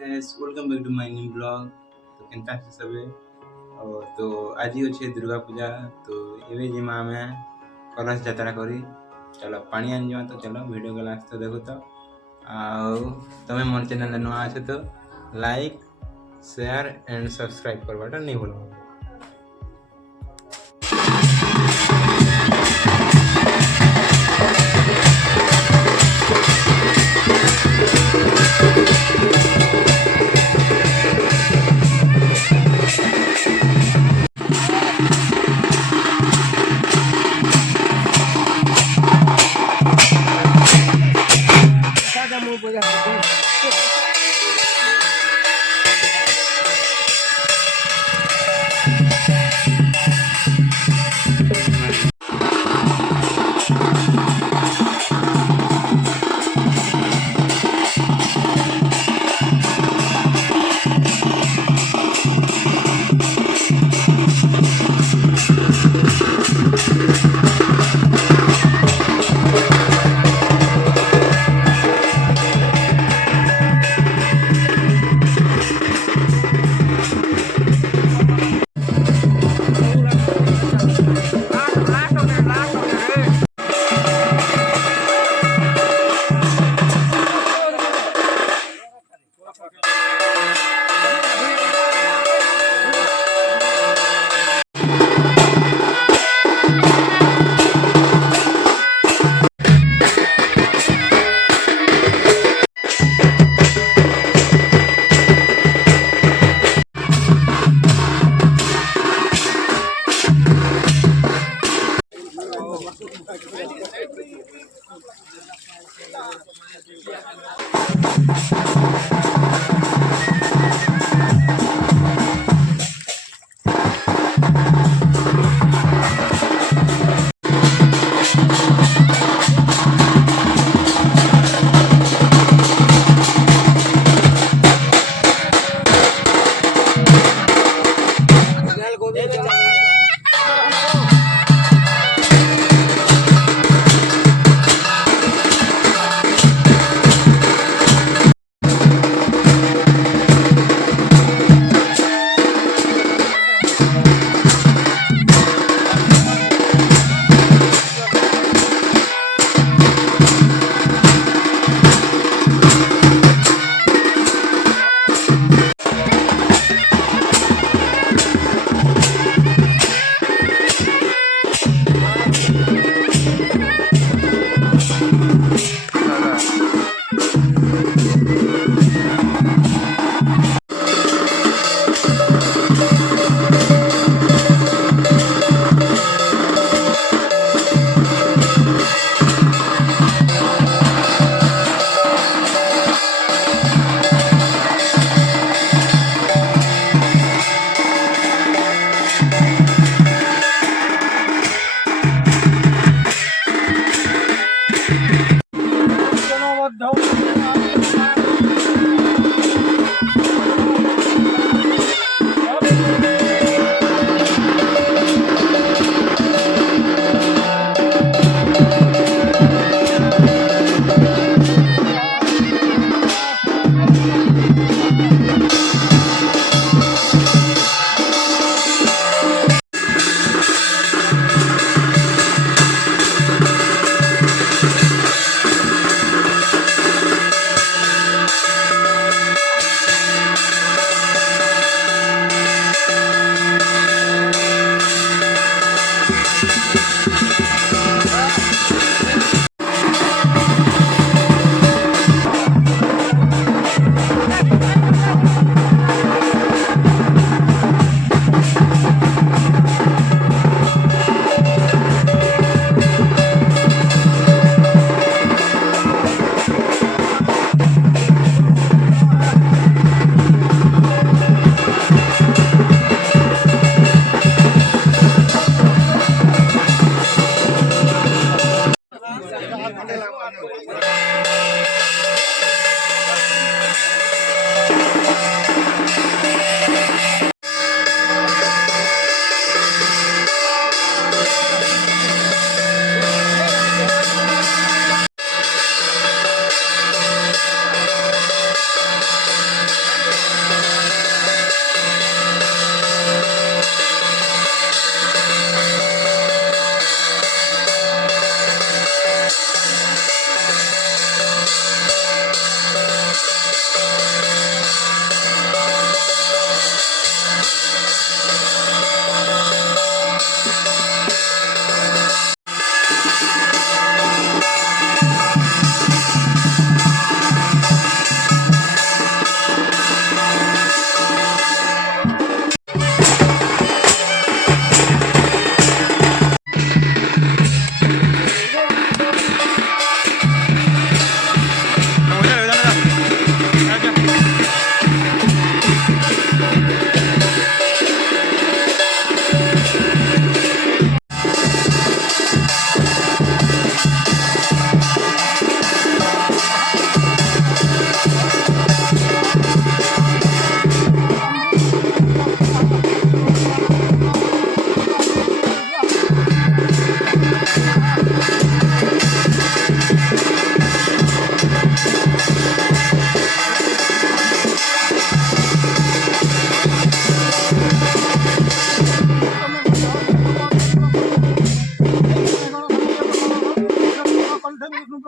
Welcome back to my new blog. तो केनता से सबे और तो आज ही अच्छे दुर्गा पूजा तो एवे जिमा आमे कलश जतरा करी चलो पानी आन जा तो चलो वीडियो को लास्ट देखो तो आउ तमे मोर चैनल नवा आछे तो लाइक शेयर एंड सब्सक्राइब करवाटा नहीं भूलो।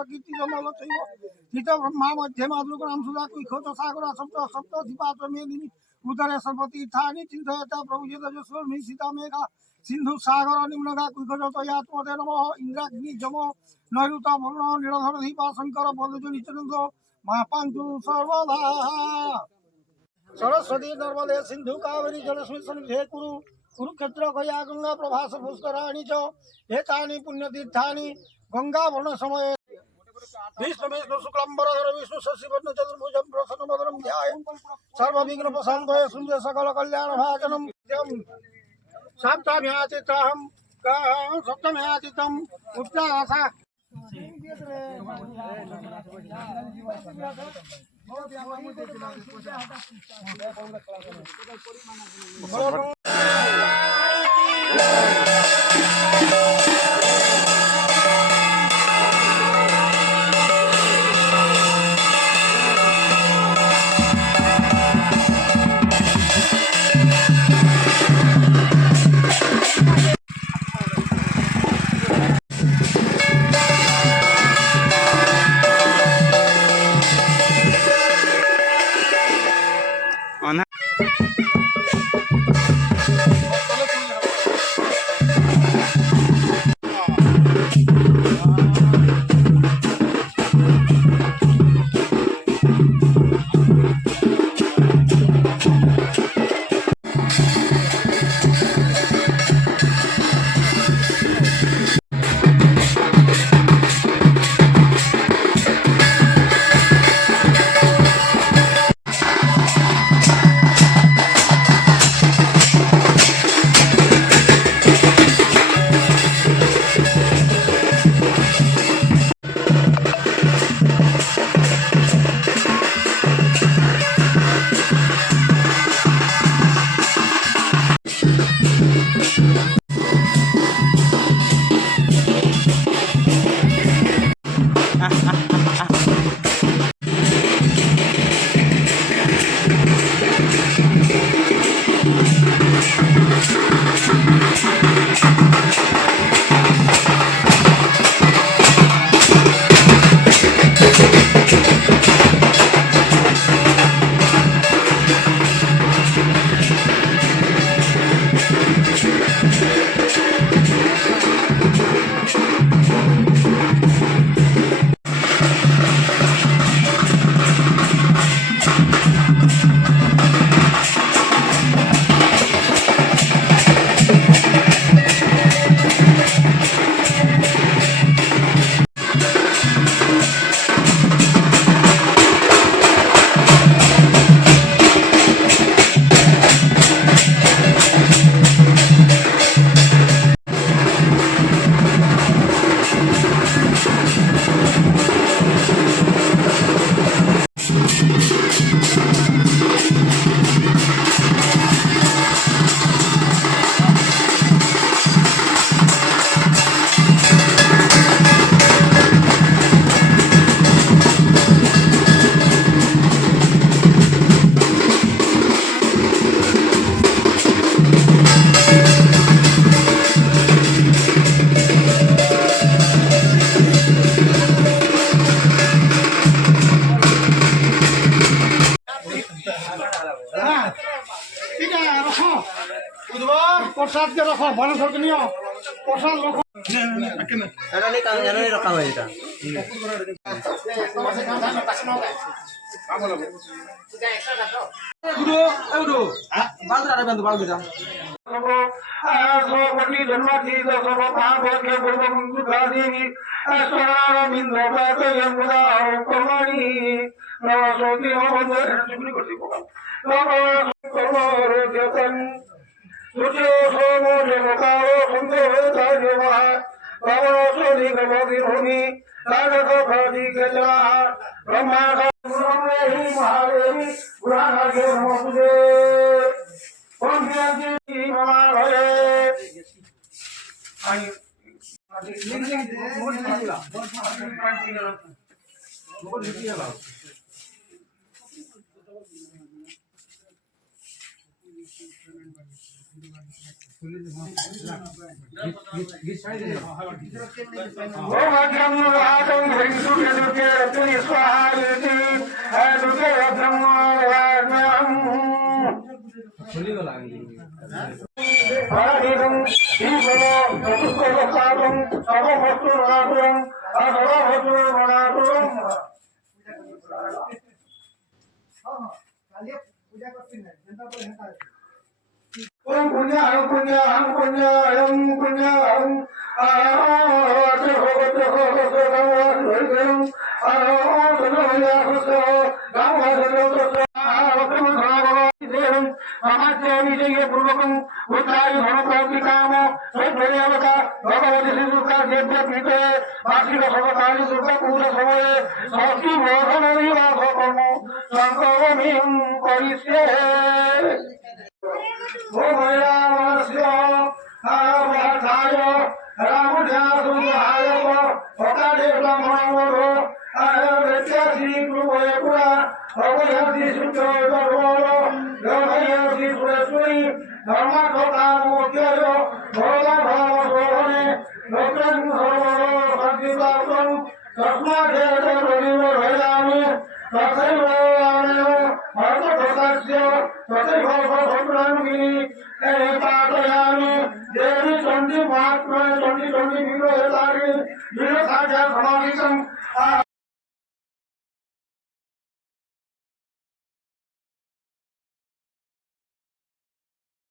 प्रकृति जमल चैव हित ब्रह्मा मध्ये मातृगणां सुधा कुखोत सागर सप्त सप्त दीपात मेदिनी उदरे सर्वतीर्थानि चिन्तयता प्रभु यजस्वमी सीता मेघा सिंधु सागर निम्नगा कुखोत यात्मते नमः इंद्राग्नि जमो नैऋता वरुण नीलधर दीपा शंकर बलज निचनंद महापांचु सर्वदा सरस्वती नर्मदे सिंधु कावेरी जलस्मिन् सन्निधे कुरु कुरुक्षेत्र गया गंगा प्रभास पुष्कराणि च एतानि पुण्यतीर्थानि गंगा वर्ण समय विष्णु शुक्लंबरधर विष्णु शशिवर्ण चतुर्भुजं प्रसन्नवदनं ध्यायेत् सर्वविघ्नोपशान्तये शून्य सकल कल्याण भाजनं सप्तम्याचितम् उत्साहसा प्रसाद के रखो भन सक्ने प्रसाद रखो रखा हुआ है Om punya, om punya, om punya, om punya, om.